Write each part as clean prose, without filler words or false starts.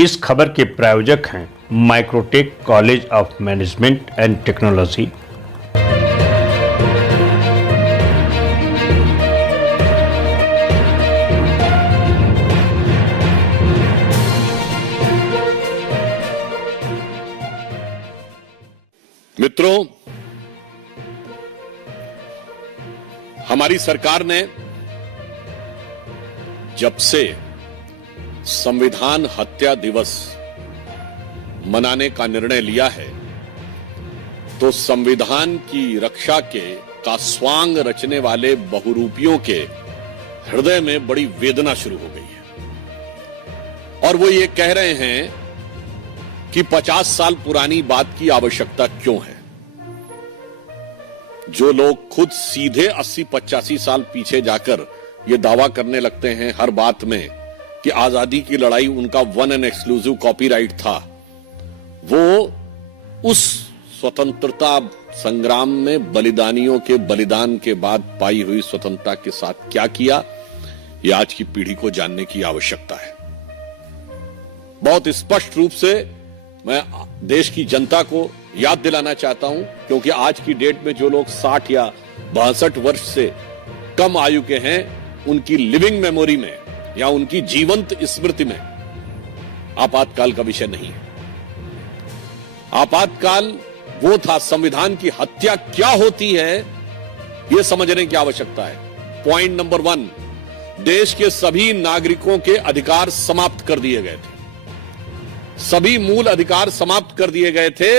इस खबर के प्रायोजक हैं Microtek college of management and technology. मित्रों, हमारी सरकार ने जब से संविधान हत्या दिवस मनाने का निर्णय लिया है तो संविधान की रक्षा का स्वांग रचने वाले बहुरूपियों के हृदय में बड़ी वेदना शुरू हो गई है और वो ये कह रहे हैं कि 50 साल पुरानी बात की आवश्यकता क्यों है। जो लोग खुद सीधे 80-85 साल पीछे जाकर ये दावा करने लगते हैं हर बात में कि आजादी की लड़ाई उनका वन एंड एक्सक्लूसिव कॉपीराइट था, वो उस स्वतंत्रता संग्राम में बलिदानियों के बलिदान के बाद पाई हुई स्वतंत्रता के साथ क्या किया, ये आज की पीढ़ी को जानने की आवश्यकता है। बहुत स्पष्ट रूप से मैं देश की जनता को याद दिलाना चाहता हूं, क्योंकि आज की डेट में जो लोग 60 या 62 वर्ष से कम आयु के हैं, उनकी लिविंग मेमोरी में या उनकी जीवंत स्मृति में आपातकाल का विषय नहीं है। आपातकाल वो था, संविधान की हत्या क्या होती है यह समझने की आवश्यकता है। पॉइंट नंबर 1, देश के सभी नागरिकों के अधिकार समाप्त कर दिए गए थे, सभी मूल अधिकार समाप्त कर दिए गए थे।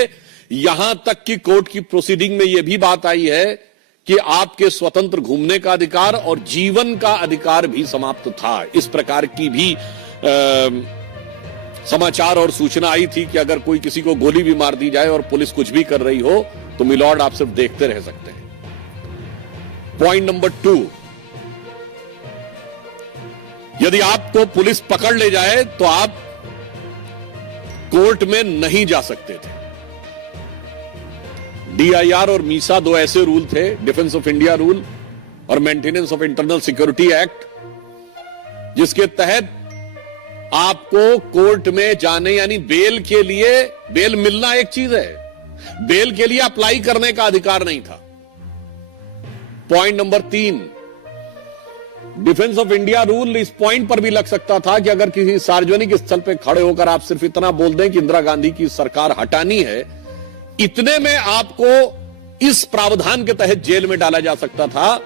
यहां तक कि कोर्ट की प्रोसीडिंग में यह भी बात आई है कि आपके स्वतंत्र घूमने का अधिकार और जीवन का अधिकार भी समाप्त था। इस प्रकार की भी समाचार और सूचना आई थी कि अगर कोई किसी को गोली भी मार दी जाए और पुलिस कुछ भी कर रही हो तो मिलॉर्ड आप सिर्फ देखते रह सकते हैं। पॉइंट नंबर 2, यदि आपको पुलिस पकड़ ले जाए तो आप कोर्ट में नहीं जा सकते थे। DIR और मीसा दो ऐसे रूल थे, डिफेंस ऑफ इंडिया रूल और maintenance of internal security act, जिसके तहत आपको कोर्ट में जाने यानी बेल के लिए, बेल मिलना एक चीज है, बेल के लिए अप्लाई करने का अधिकार नहीं था। Point number 3, defence of India rule इस पॉइंट पर भी लग सकता था कि अगर किसी सार्वजनिक स्थल पर खड़े होकर आप सिर्फ इतना बोल दें कि इंदिरा गांधी की सरकार हटानी है, इतने में आपको इस प्रावधान के तहत जेल में डाला जा सकता था,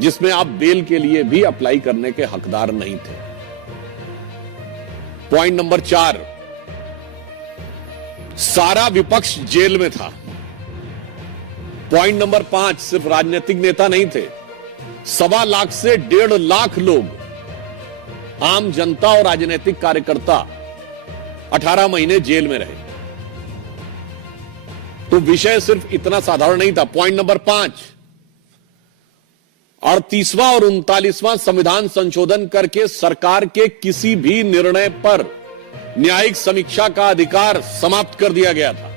जिसमें आप बेल के लिए भी अप्लाई करने के हकदार नहीं थे। पॉइंट नंबर 4, सारा विपक्ष जेल में था। पॉइंट नंबर 5, सिर्फ राजनीतिक नेता नहीं थे, 1.25 लाख से 1.5 लाख लोग, आम जनता और राजनीतिक कार्यकर्ता 18 महीने जेल में रहे। तो विषय सिर्फ इतना साधारण नहीं था। पॉइंट नंबर 5, 38वां और 39वां संविधान संशोधन करके सरकार के किसी भी निर्णय पर न्यायिक समीक्षा का अधिकार समाप्त कर दिया गया था।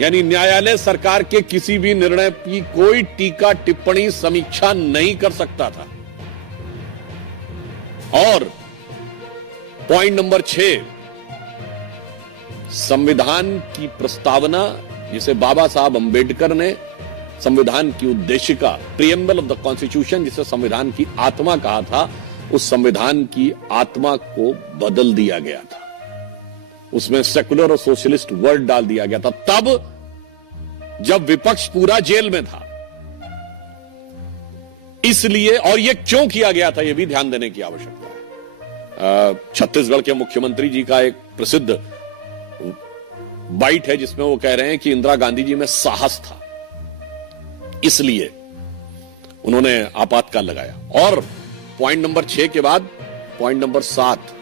यानी न्यायालय सरकार के किसी भी निर्णय की कोई टीका टिप्पणी समीक्षा नहीं कर सकता था। और पॉइंट नंबर 6, संविधान की प्रस्तावना, जिसे बाबा साहब अंबेडकर ने संविधान की उद्देशिका, प्रीएम्बल ऑफ द कॉन्स्टिट्यूशन, जिसे संविधान की आत्मा कहा था, उस संविधान की आत्मा को बदल दिया गया था। उसमें सेकुलर और सोशलिस्ट वर्ड डाल दिया गया था, तब जब विपक्ष पूरा जेल में था। इसलिए, और यह क्यों किया गया था, यह भी ध्यान देने की आवश्यकता है। छत्तीसगढ़ के मुख्यमंत्री जी का एक प्रसिद्ध बाइट है जिसमें वो कह रहे हैं कि इंदिरा गांधी जी में साहस था, इसलिए उन्होंने आपातकाल लगाया। और पॉइंट नंबर 6 के बाद पॉइंट नंबर 7,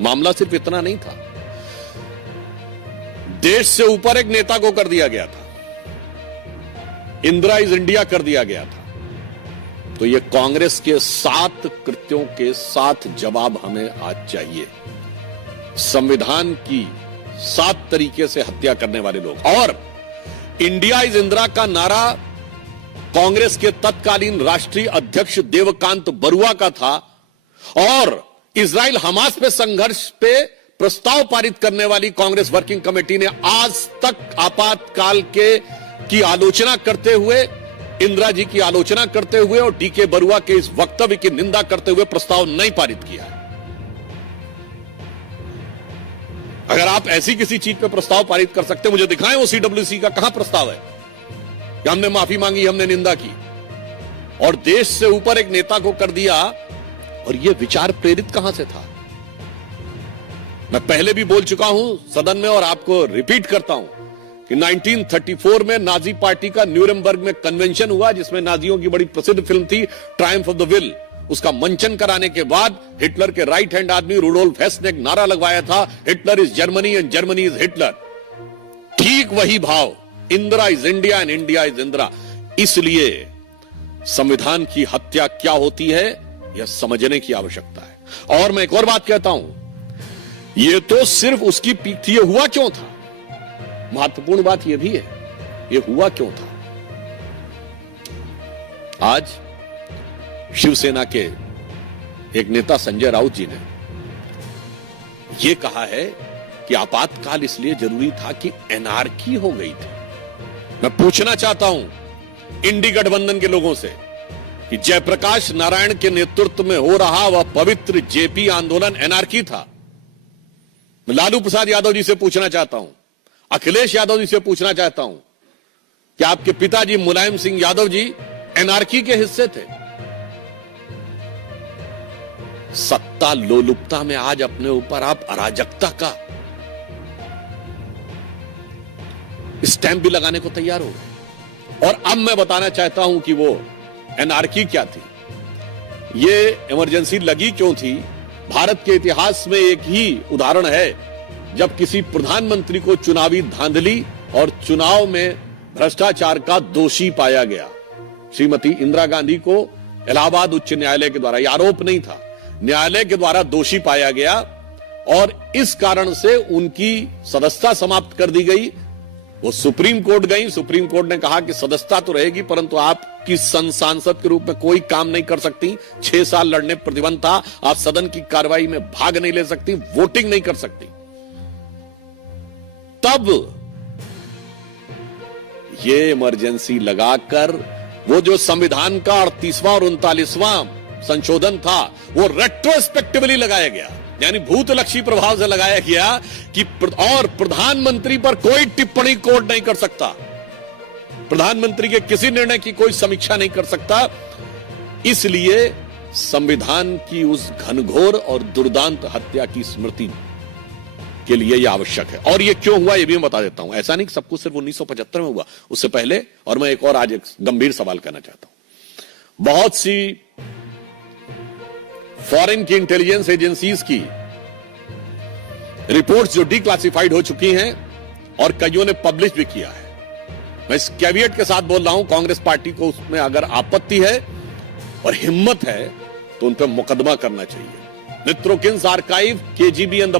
मामला सिर्फ इतना नहीं था, देश से ऊपर एक नेता को कर दिया गया था, इंदिरा इज इंडिया कर दिया गया था। तो ये कांग्रेस के 7 कृत्यों के 7 जवाब हमें आज चाहिए। संविधान की 7 तरीके से हत्या करने वाले लोग। और इंडिया इज इंदिरा का नारा कांग्रेस के तत्कालीन राष्ट्रीय अध्यक्ष देवकांत बरुआ का था, और इजराइल हमास पे संघर्ष पे प्रस्ताव पारित करने वाली कांग्रेस वर्किंग कमेटी ने आज तक आपातकाल की आलोचना करते हुए, इंदिरा जी की आलोचना करते हुए और डीके बरुआ के इस वक्तव्य की निंदा करते हुए प्रस्ताव नहीं पारित किया है। अगर आप ऐसी किसी चीज पे प्रस्ताव पारित कर सकते, मुझे दिखाएं वो सीडब्ल्यूसी का कहां प्रस्ताव है कि हमने माफी मांगी, हमने निंदा की और देश से ऊपर एक नेता को कर दिया। और यह विचार प्रेरित कहां से था? मैं पहले भी बोल चुका हूं सदन में और आपको रिपीट करता हूं कि 1934 में नाजी पार्टी का न्यूरेमबर्ग में कन्वेंशन हुआ, जिसमें नाजियों की बड़ी प्रसिद्ध फिल्म थी ट्रायम्फ ऑफ द विल। उसका मंचन कराने के बाद हिटलर के राइट हैंड आदमी रूडोल्फ हेस ने एक नारा लगवाया था, Hitler is Germany and Germany is Hitler. ठीक वही भाव, Indira is India and India is Indira. इसलिए संविधान की हत्या क्या होती है यह समझने की आवश्यकता है। और मैं एक और बात कहता हूं, यह तो सिर्फ उसकी पीक थी, यह हुआ क्यों था? महत्वपूर्ण बात यह भी है, यह हुआ क्यों था? आज शिवसेना के एक नेता संजय राउत जी ने यह कहा है कि आपातकाल इसलिए जरूरी था कि एनार्की हो गई थी। मैं पूछना चाहता हूं इंडी गठबंधन के लोगों से कि जयप्रकाश नारायण के नेतृत्व में हो रहा वह पवित्र जेपी आंदोलन एनार्की था? मैं लालू प्रसाद यादव जी से पूछना चाहता हूं, अखिलेश यादव जी से पूछना चाहता हूं कि आपके पिताजी मुलायम सिंह यादव जी एनार्की के हिस्से थे? सत्ता लोलुपता में आज अपने ऊपर आप अराजकता का स्टैंप भी लगाने को तैयार हो गए। और अब मैं बताना चाहता हूं कि वो एनार्की क्या थी, ये इमरजेंसी लगी क्यों थी। भारत के इतिहास में एक ही उदाहरण है जब किसी प्रधानमंत्री को चुनावी धांधली और चुनाव में भ्रष्टाचार का दोषी पाया गया। श्रीमती इंदिरा गांधी को इलाहाबाद उच्च न्यायालय के द्वारा, यह आरोप नहीं था, न्यायालय के द्वारा दोषी पाया गया और इस कारण से उनकी सदस्यता समाप्त कर दी गई। वो सुप्रीम कोर्ट गई, सुप्रीम कोर्ट ने कहा कि सदस्यता तो रहेगी परंतु आपकी सांसद के रूप में कोई काम नहीं कर सकती, 6 साल लड़ने प्रतिबंध था, आप सदन की कार्रवाई में भाग नहीं ले सकती, वोटिंग नहीं कर सकती। तब ये इमरजेंसी लगाकर वो जो संविधान का 38वां और 39वां संशोधन था वो रेट्रोस्पेक्टिवली लगाया गया, यानी भूतलक्षी प्रभाव से लगाया गया कि और प्रधानमंत्री पर कोई टिप्पणी कोर्ट नहीं कर सकता, प्रधानमंत्री के किसी निर्णय की कोई समीक्षा नहीं कर सकता। इसलिए संविधान की उस घनघोर और दुर्दांत हत्या की स्मृति के लिए यह आवश्यक है। और यह क्यों हुआ यह भी मैं बता देता हूं। ऐसा नहीं कि सब कुछ सिर्फ 1975 में हुआ, उससे पहले। और मैं एक और आज एक गंभीर सवाल करना चाहता हूं। बहुत सी फॉरेन की इंटेलिजेंस एजेंसीज की रिपोर्ट्स जो डिक्लासिफाइड हो चुकी हैं और कईयों ने पब्लिश भी किया है, मैं इस कैविएट के साथ बोल रहा हूं, कांग्रेस पार्टी को उसमें अगर आपत्ति है और हिम्मत है तो उन पर मुकदमा करना चाहिए। Mitrokhin's archive KGB and the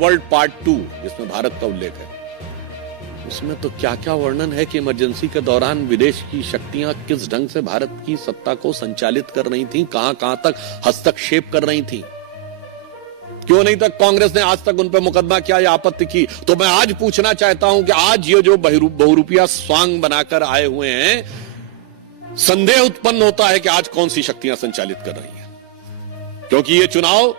world part 2 जिसमें भारत का उल्लेख है, उसमें तो क्या क्या वर्णन है कि इमरजेंसी के दौरान विदेश की शक्तियां किस ढंग से भारत की सत्ता को संचालित कर रही थीं, कहां कहां तक हस्तक्षेप कर रही थीं। क्यों नहीं तक कांग्रेस ने आज तक उन पर मुकदमा किया या आपत्ति की? तो मैं आज पूछना चाहता हूं कि आज ये जो बहुरूपिया स्वांग बनाकर आए हुए हैं, संदेह उत्पन्न होता है कि आज कौन सी शक्तियां संचालित कर रही हैं। क्योंकि ये चुनाव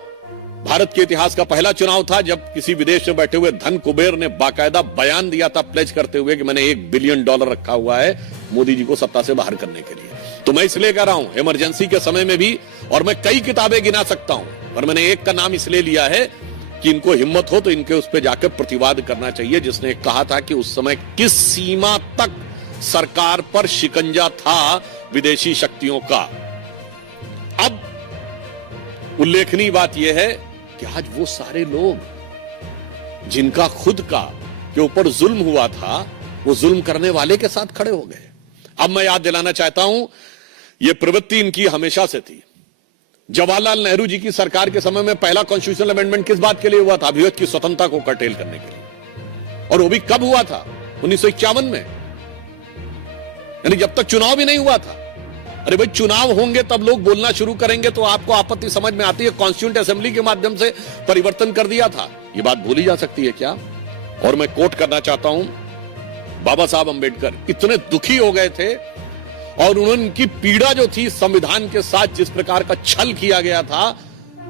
भारत के इतिहास का पहला चुनाव था जब किसी विदेश में बैठे हुए धन कुबेर ने बाकायदा बयान दिया था प्लेज करते हुए कि मैंने $1 बिलियन रखा हुआ है मोदी जी को सत्ता से बाहर करने के लिए। तो मैं इसलिए कह रहा हूं इमरजेंसी के समय में भी, और मैं कई किताबें गिना सकता हूं, पर मैंने एक का नाम इसलिए लिया है कि इनको हिम्मत हो तो इनके उस पर जाकर प्रतिवाद करना चाहिए, जिसने कहा था कि उस समय किस सीमा तक सरकार पर शिकंजा था विदेशी शक्तियों का। अब उल्लेखनीय बात यह है कि आज वो सारे लोग जिनका खुद का के ऊपर जुल्म हुआ था, वो जुल्म करने वाले के साथ खड़े हो गए। अब मैं याद दिलाना चाहता हूं, यह प्रवृत्ति इनकी हमेशा से थी। जवाहरलाल नेहरू जी की सरकार के समय में पहला कॉन्स्टिट्यूशनल अमेंडमेंट किस बात के लिए हुआ था? अभिव्यक्ति की स्वतंत्रता को कर्टेल करने के लिए। और वो भी कब हुआ था? 1951 में, यानी जब तक चुनाव भी नहीं हुआ था। अरे भाई, चुनाव होंगे तब लोग बोलना शुरू करेंगे तो आपको आपत्ति समझ में आती है। कॉन्स्टिट्यूएंट असेंबली के माध्यम से परिवर्तन कर दिया था, ये बात भूली जा सकती है क्या? और मैं कोट करना चाहता हूं, बाबा साहब अंबेडकर इतने दुखी हो गए थे और उनकी पीड़ा जो थी संविधान के साथ जिस प्रकार का छल किया गया था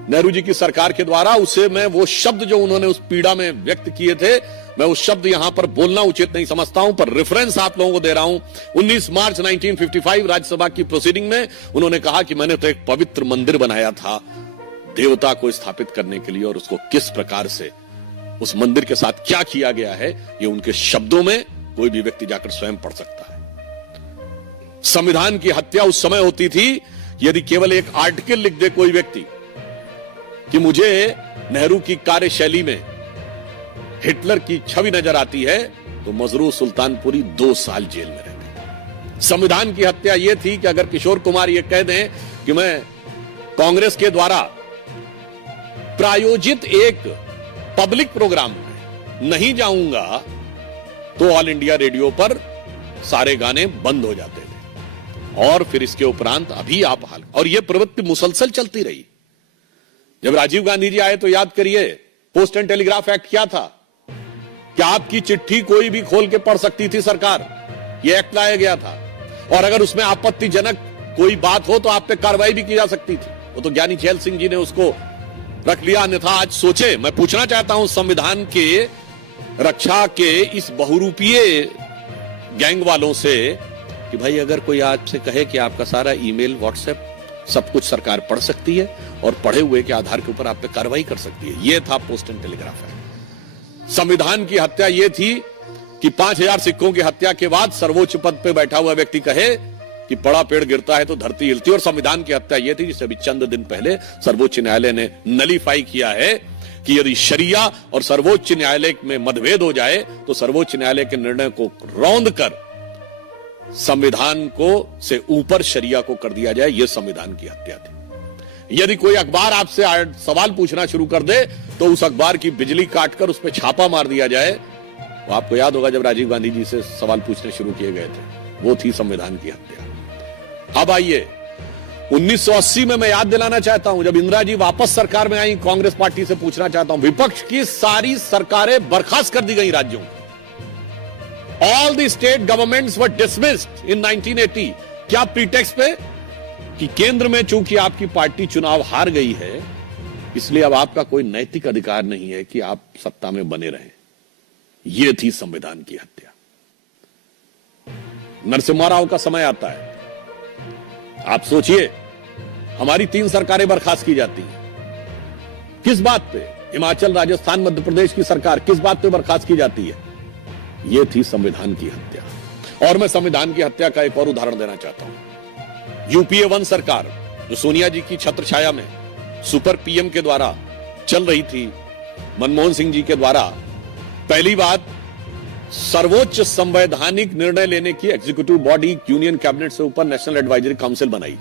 नेहरू जी की सरकार के द्वारा, उसे मैं वो शब्द जो उन्होंने उस पीड़ा में व्यक्त किए थे, मैं उस शब्द यहां पर बोलना उचित नहीं समझता हूं, पर रेफरेंस आप लोगों को दे रहा हूं। 19 मार्च 1955 राज्यसभा की प्रोसीडिंग में उन्होंने कहा कि मैंने तो एक पवित्र मंदिर बनाया था देवता को स्थापित करने के लिए, और उसको किस प्रकार से उस मंदिर के साथ क्या किया गया है, ये उनके शब्दों में कोई भी व्यक्ति जाकर स्वयं पढ़ सकता है। संविधान की हत्या उस समय होती थी यदि केवल एक आर्टिकल लिख दे कोई व्यक्ति कि मुझे नेहरू की कार्यशैली में हिटलर की छवि नजर आती है, तो मजरूर सुल्तानपुरी 2 साल जेल में रहते। संविधान की हत्या यह थी कि अगर किशोर कुमार यह कह दें कि मैं कांग्रेस के द्वारा प्रायोजित एक पब्लिक प्रोग्राम में नहीं जाऊंगा, तो ऑल इंडिया रेडियो पर सारे गाने बंद हो जाते थे। और फिर इसके उपरांत अभी आप हाल, और यह प्रवृत्ति मुसलसल चलती रही। जब राजीव गांधी जी आए तो याद करिए, पोस्ट एंड टेलीग्राफ एक्ट क्या था कि आपकी चिट्ठी कोई भी खोल के पढ़ सकती थी सरकार, यह एक्ट लाया गया था। और अगर उसमें आपत्तिजनक कोई बात हो तो आप पे कार्रवाई भी की जा सकती थी। वो तो ज्ञानी चैल सिंह जी ने उसको रख लिया, अन्यथा आज सोचे। मैं पूछना चाहता हूं संविधान के रक्षा के इस बहुरूपीय गैंग वालों से कि भाई, अगर कोई आपसे कहे कि आपका सारा ईमेल, व्हाट्सएप सब कुछ सरकार पढ़ सकती है और पढ़े हुए के आधार के ऊपर आप पे कार्रवाई कर सकती है, यह था पोस्ट एंड टेलीग्राफ एक्ट। संविधान की हत्या यह थी कि 5000 सिखों की हत्या के बाद सर्वोच्च पद पे बैठा हुआ व्यक्ति कहे कि बड़ा पेड़ गिरता है तो धरती हिलती है। और संविधान की हत्या यह थी जिसे अभी चंद दिन पहले सर्वोच्च न्यायालय ने नलीफाई किया है कि यदि शरिया और सर्वोच्च न्यायालय में मतभेद हो जाए तो सर्वोच्च न्यायालय के निर्णय को रौंद कर संविधान को से ऊपर शरिया को कर दिया जाए। यह संविधान की हत्या थी। यदि कोई अखबार आपसे सवाल पूछना शुरू कर दे तो उस अखबार की बिजली काटकर उस पर छापा मार दिया जाए। वो आपको याद होगा जब राजीव गांधी जी से सवाल पूछने शुरू किए गए थे, वो थी संविधान की हत्या। अब आइए 1980 में मैं याद दिलाना चाहता हूं, जब इंदिरा जी वापस सरकार में आई, कांग्रेस पार्टी से पूछना चाहता हूं, विपक्ष की सारी सरकारें बर्खास्त कर दी गई राज्यों। All the state governments were dismissed in 1980। क्या प्रीटेक्स्ट पे कि केंद्र में चूंकि आपकी पार्टी चुनाव हार गई है, इसलिए अब आपका कोई नैतिक अधिकार नहीं है कि आप सत्ता में बने रहें। यह थी संविधान की हत्या। नरसिम्हा राव का समय आता है, आप सोचिए, हमारी 3 सरकारें बर्खास्त की जाती हैं। किस बात पे? हिमाचल, राजस्थान, मध्य प्रदेश की सरकार किस बात पे बर्खास्त की जाती है? यह थी संविधान की हत्या। और मैं संविधान की हत्या का एक और उदाहरण देना चाहता हूं। यूपीए 1 सरकार जो सोनिया जी की छत्र छाया में सुपर पीएम के द्वारा चल रही थी, मनमोहन सिंह जी के द्वारा पहली बात सर्वोच्च संवैधानिक निर्णय लेने की एग्जीक्यूटिव बॉडी यूनियन कैबिनेट से ऊपर नेशनल एडवाइजरी काउंसिल बनाई।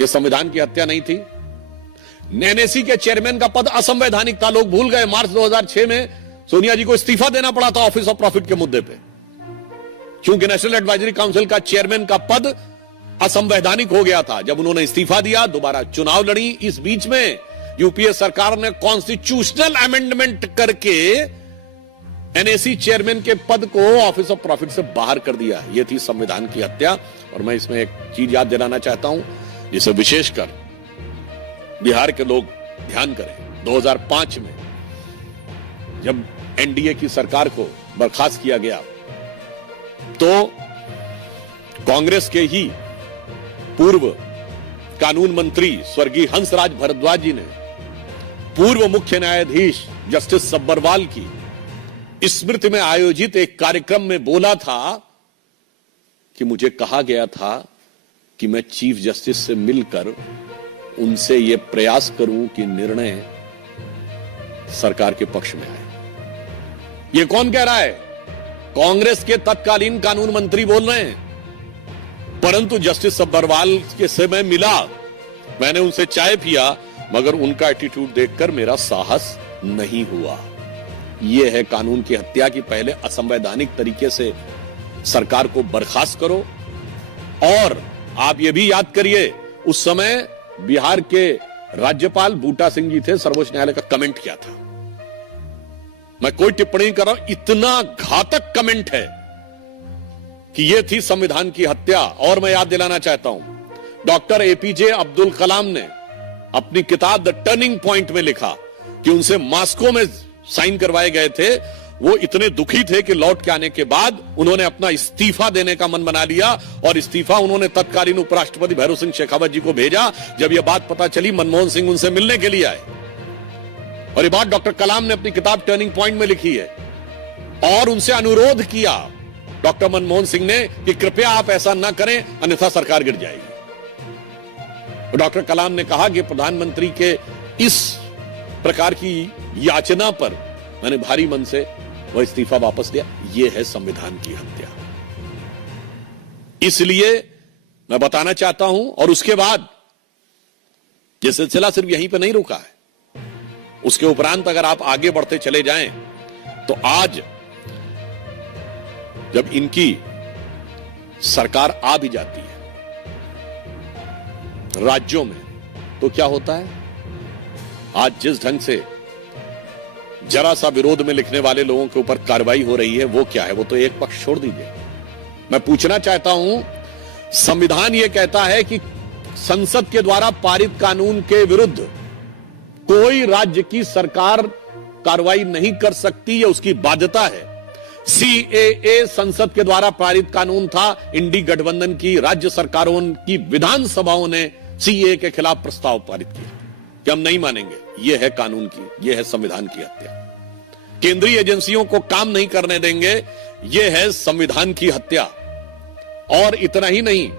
यह संविधान की हत्या नहीं थी? एनएसी के चेयरमैन का पद असंवैधानिक था, लोग भूल गए। मार्च 2006 में सोनिया जी को इस्तीफा देना पड़ा था ऑफिस ऑफ प्रॉफिट के मुद्दे पे, क्योंकि नेशनल एडवाइजरी काउंसिल का चेयरमैन का पद असंवैधानिक हो गया था। जब उन्होंने इस्तीफा दिया, दोबारा चुनाव लड़ी। इस बीच में यूपीए सरकार ने कॉन्स्टिट्यूशनल अमेंडमेंट करके एनएसी चेयरमैन के पद को ऑफिस ऑफ प्रॉफिट से बाहर कर दिया। यह थी संविधान की हत्या। और मैं इसमें एक चीज याद दिलाना चाहता हूं, जिसे विशेषकर बिहार के लोग ध्यान करें। 2005 में जब एनडीए की सरकार को बर्खास्त किया गया, तो कांग्रेस के ही पूर्व कानून मंत्री स्वर्गीय हंसराज भारद्वाज जी ने पूर्व मुख्य न्यायाधीश जस्टिस सब्बरवाल की स्मृति में आयोजित एक कार्यक्रम में बोला था कि मुझे कहा गया था कि मैं चीफ जस्टिस से मिलकर उनसे यह प्रयास करूं कि निर्णय सरकार के पक्ष में आए। यह कौन कह रहा है? कांग्रेस के तत्कालीन कानून मंत्री बोल रहे हैं। परंतु जस्टिस सब्बरवाल के से मैं मिला, मैंने उनसे चाय पिया, मगर उनका एटीट्यूड देखकर मेरा साहस नहीं हुआ। यह है कानून की हत्या की पहले असंवैधानिक तरीके से सरकार को बर्खास्त करो और आप ये भी याद करिए, उस समय बिहार के राज्यपाल बूटा सिंह जी थे, सर्वोच्च न्यायालय का कमेंट किया था। मैं कोई टिप्पणी नहीं कर रहा हूं, इतना घातक कमेंट है कि यह थी संविधान की हत्या। और मैं याद दिलाना चाहता हूं, डॉक्टर एपीजे अब्दुल कलाम ने अपनी किताब द टर्निंग पॉइंट में लिखा कि उनसे मॉस्को में साइन करवाए गए थे। वो इतने दुखी थे कि लौट के आने के बाद उन्होंने अपना इस्तीफा देने का मन बना लिया और इस्तीफा उन्होंने तत्कालीन उपराष्ट्रपति भैरों सिंह शेखावत जी को भेजा। जब यह बात पता चली, मनमोहन सिंह उनसे मिलने के लिए आए और ये बात डॉक्टर कलाम ने अपनी किताब टर्निंग पॉइंट में लिखी है। और उनसे अनुरोध किया डॉक्टर मनमोहन सिंह ने कि कृपया आप ऐसा ना करें, अन्यथा सरकार गिर जाएगी। डॉक्टर कलाम ने कहा कि प्रधानमंत्री के इस प्रकार की याचना पर मैंने भारी मन से वह इस्तीफा वापस लिया। यह है संविधान की हत्या। इसलिए मैं बताना चाहता हूं, और उसके बाद यह सिलसिला सिर्फ यहीं पे नहीं रुका है। उसके उपरांत अगर आप आगे बढ़ते चले जाएं तो आज जब इनकी सरकार आ भी जाती है राज्यों में, तो क्या होता है? आज जिस ढंग से जरा सा विरोध में लिखने वाले लोगों के ऊपर कार्रवाई हो रही है, वो क्या है? वो तो एक पक्ष छोड़ दीजिए। मैं पूछना चाहता हूं, संविधान यह कहता है कि संसद के द्वारा पारित कानून के विरुद्ध कोई राज्य की सरकार कार्रवाई नहीं कर सकती, यह उसकी बाध्यता है। सीएए संसद के द्वारा पारित कानून था। इंडी गठबंधन की राज्य सरकारों की विधानसभाओं ने सीएए के खिलाफ प्रस्ताव पारित किया कि हम नहीं मानेंगे। यह है कानून की, यह है संविधान की हत्या। केंद्रीय एजेंसियों को काम नहीं करने देंगे, यह है संविधान की हत्या। और इतना ही नहीं,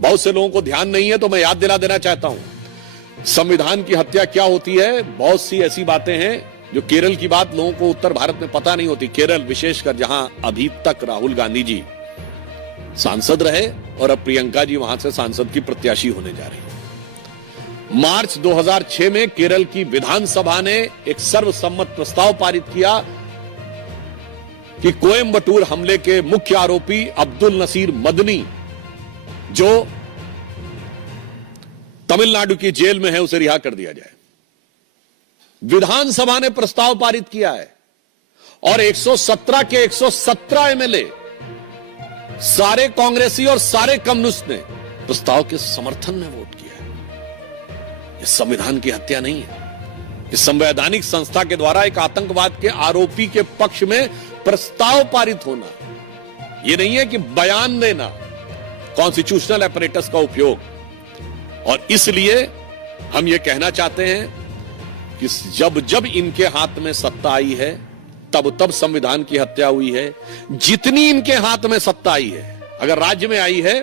बहुत से लोगों को ध्यान नहीं है तो मैं याद दिला देना चाहता हूं संविधान की हत्या क्या होती है। बहुत सी ऐसी बातें हैं जो केरल की बात लोगों को उत्तर भारत में पता नहीं होती। केरल विशेषकर, जहां अभी तक राहुल गांधी जी सांसद रहे और अब प्रियंका जी वहां से सांसद की प्रत्याशी होने जा रही है। मार्च 2006 में केरल की विधानसभा ने एक सर्वसम्मत प्रस्ताव पारित किया कि कोयंबटूर हमले के मुख्य आरोपी अब्दुल नसीर मदनी, जो तमिलनाडु की जेल में है, उसे रिहा कर दिया जाए। विधानसभा ने प्रस्ताव पारित किया है और 117 के 117 एमएलए, सारे कांग्रेसी और सारे कम्युनिस्ट ने प्रस्ताव के समर्थन में वोट किया है। यह संविधान की हत्या नहीं है। इस संवैधानिक संस्था के द्वारा एक आतंकवाद के आरोपी के पक्ष में प्रस्ताव पारित होना, यह नहीं है कि बयान देना, कॉन्स्टिट्यूशनल अपरेटस का उपयोग। और इसलिए हम यह कहना चाहते हैं कि जब जब इनके हाथ में सत्ता आई है, तब तब संविधान की हत्या हुई है। जितनी इनके हाथ में सत्ता आई है, अगर राज्य में आई है,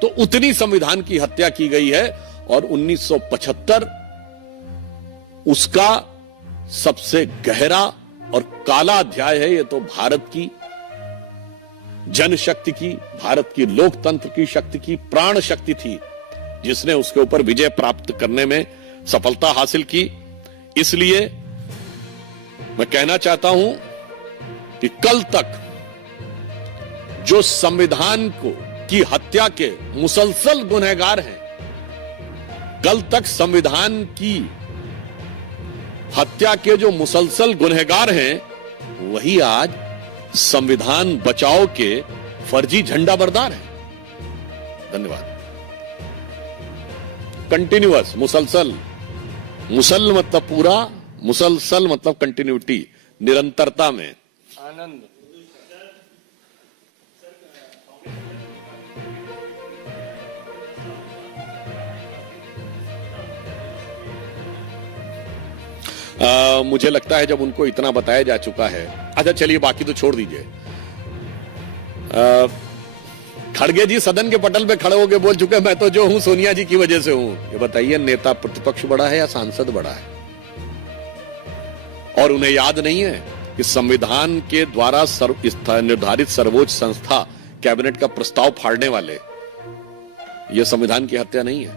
तो उतनी संविधान की हत्या की गई है। और 1975 उसका सबसे गहरा और काला अध्याय है। यह तो भारत की जनशक्ति की, भारत की लोकतंत्र की शक्ति की प्राण शक्ति थी, जिसने उसके ऊपर विजय प्राप्त करने में सफलता हासिल की। इसलिए मैं कहना चाहता हूं कि कल तक जो संविधान की हत्या के मुसलसल गुनहगार हैं, कल तक संविधान की हत्या के जो मुसलसल गुनहगार हैं, वही आज संविधान बचाओ के फर्जी झंडा बरदार हैं। धन्यवाद। कंटिन्यूअस, मुसलसल, मुसल मतलब पूरा, मुसलसल मतलब कंटिन्यूटी, निरंतरता में। आनंद। मुझे लगता है जब उनको इतना बताया जा चुका है। अच्छा चलिए, बाकी तो छोड़ दीजिए। खड़गे जी सदन के पटल पे खड़े होकर बोल चुके, मैं तो जो हूं सोनिया जी की वजह से हूं। ये बताइए, नेता प्रतिपक्ष बड़ा है या सांसद बड़ा है? और उन्हें याद नहीं है कि संविधान के द्वारा निर्धारित सर्वोच्च संस्था कैबिनेट का प्रस्ताव फाड़ने वाले, यह संविधान की हत्या नहीं है।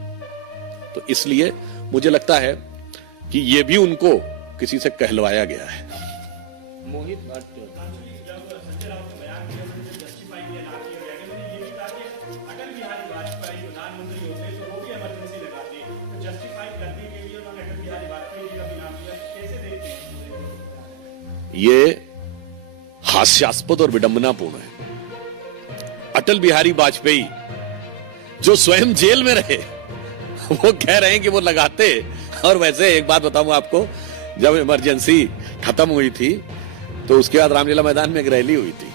तो इसलिए मुझे लगता है कि यह भी उनको किसी से कहलवाया गया है। मोहित भाट ये हास्यास्पद और विडंबनापूर्ण है। अटल बिहारी वाजपेयी जो स्वयं जेल में रहे, वो कह रहे हैं कि वो लगाते। और वैसे एक बात बताऊं आपको, जब इमरजेंसी खत्म हुई थी तो उसके बाद रामलीला मैदान में एक रैली हुई थी।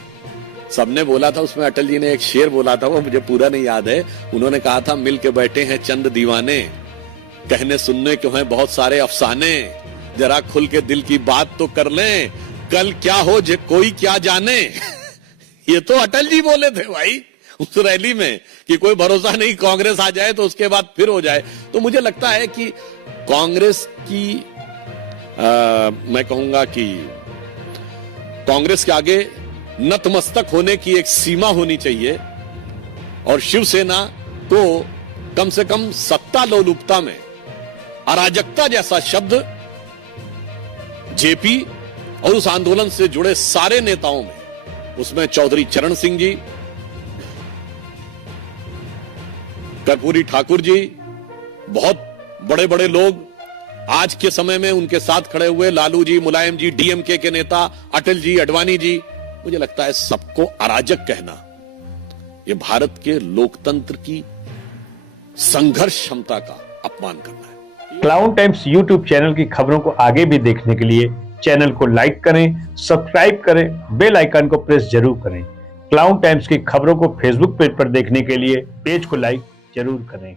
सबने बोला था, उसमें अटल जी ने एक शेर बोला था, वो मुझे पूरा नहीं याद है। उन्होंने कहा था, मिल के बैठे हैं चंद दीवाने, कहने सुनने क्यों हैं बहुत सारे अफसाने, जरा खुल के दिल की बात तो कर लें, कल क्या हो जे कोई क्या जाने। ये तो अटल जी बोले थे भाई उस रैली में कि कोई भरोसा नहीं, कांग्रेस आ जाए तो उसके बाद फिर हो जाए। तो मुझे लगता है कि कांग्रेस की मैं कहूंगा कि कांग्रेस के आगे नतमस्तक होने की एक सीमा होनी चाहिए, और शिवसेना को कम से कम सत्ता लोलुपता में अराजकता जैसा शब्द जेपी और उस आंदोलन से जुड़े सारे नेताओं में, उसमें चौधरी चरण सिंह जी, कर्पूरी ठाकुर जी, बहुत बड़े बड़े लोग आज के समय में उनके साथ खड़े हुए, लालू जी, मुलायम जी, डीएमके के नेता अटल जी, अडवाणी जी, मुझे लगता है सबको अराजक कहना यह भारत के लोकतंत्र की संघर्ष क्षमता का अपमान करना है। क्लाउन टाइम्स यूट्यूब चैनल की खबरों को आगे भी देखने के लिए चैनल को लाइक करें, सब्सक्राइब करें, बेल आइकन को प्रेस जरूर करें। क्लाउन टाइम्स की खबरों को फेसबुक पेज पर देखने के लिए पेज को लाइक जरूर करें।